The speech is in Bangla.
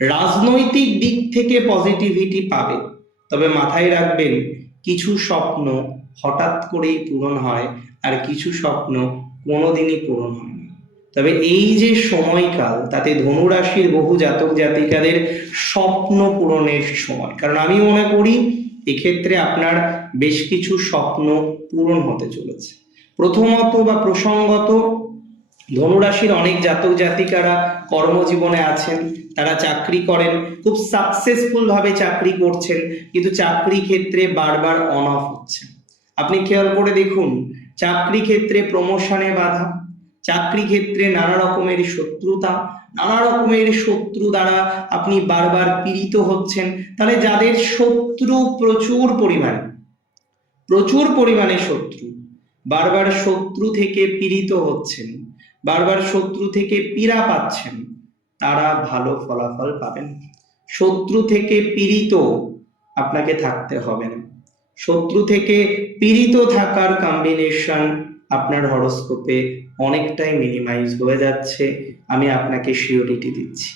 রাজনৈতিক দিক থেকে পজিটিভিটি পাবে, তবে মাথায় রাখবেন কিছু স্বপ্ন হঠাৎ করেই পূরণ হয় আর কিছু স্বপ্ন কোনোদিনই পূরণ হয় না। তবে এই যে সময়কাল, তাতে ধনুরাশির বহু জাতক জাতিকাদের স্বপ্ন পূরণের সময়, কারণ আমি মনে করি এক্ষেত্রে আপনার বেশ কিছু স্বপ্ন পূরণ হতে চলেছে। প্রথমত বা প্রসঙ্গত, ধনুরাশির অনেক জাতক জাতিকারা কর্মজীবনে আছেন, তারা চাকরি করেন, খুব সাকসেসফুল ভাবে চাকরি করছেন, কিন্তু চাকরি ক্ষেত্রে বারবার অন অফ হচ্ছে। আপনি খেয়াল করে দেখুন, চাকরি ক্ষেত্রে প্রমোশনে বাধা, চাকরি ক্ষেত্রে নানা রকমের শত্রুতা, নানা রকমের শত্রু দ্বারা আপনি বারবার পীড়িত হচ্ছেন। তাহলে যাদের শত্রু প্রচুর পরিমাণে শত্রু, বারবার শত্রু থেকে পীড়িত হচ্ছেন, বারবার শত্রু থেকে পীড়া পাচ্ছেন, তারা ভালো ফলাফল পাবেন। শত্রু থেকে পীড়িত আপনাকে থাকতে হবে না। শত্রু থেকে পীড়িত থাকার কম্বিনেশন আপনার হরোস্কোপে অনেকটাই মিনিমাইজ হয়ে যাচ্ছে, আমি আপনাকে সিওরিটি দিচ্ছি।